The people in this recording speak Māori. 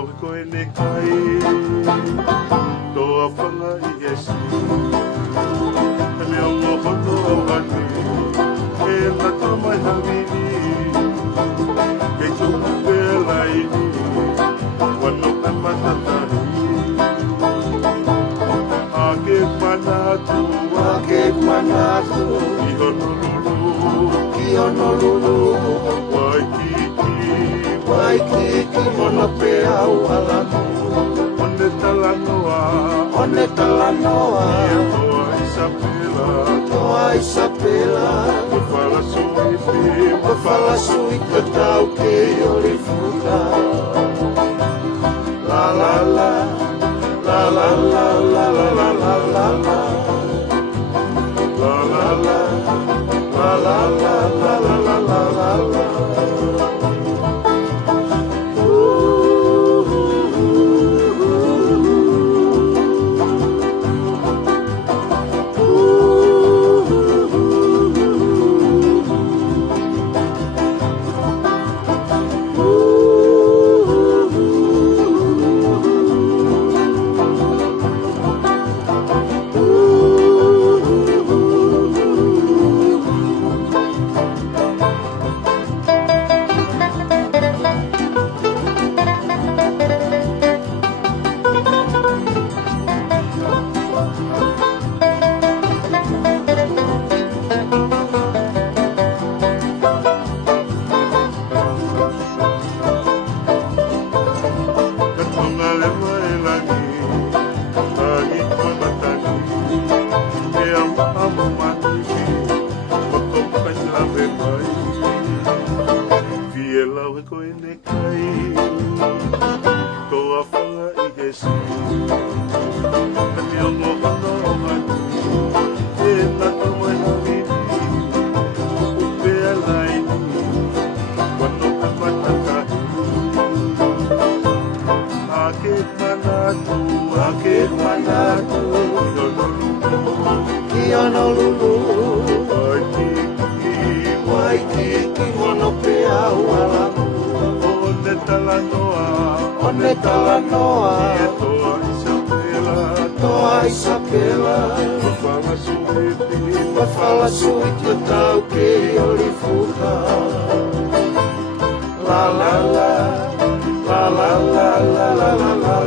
lau koe ne kai toa whanga I esi e mea mo hono au hane e ngata mai hangini e tuku pēa laini wano e matatahi Ake manatu I Honolulu Waikiki Mono pe au alamu One talanoa Toa Isapela Mafala suite tau ke orifuta La la la La la la la la la la la la La la la La la la la la la la la la Honolulu Waikiki Mono pe au alamu One talanoa Toa Isapela Mafala suite tau ke orifuta La la la La la la la la la la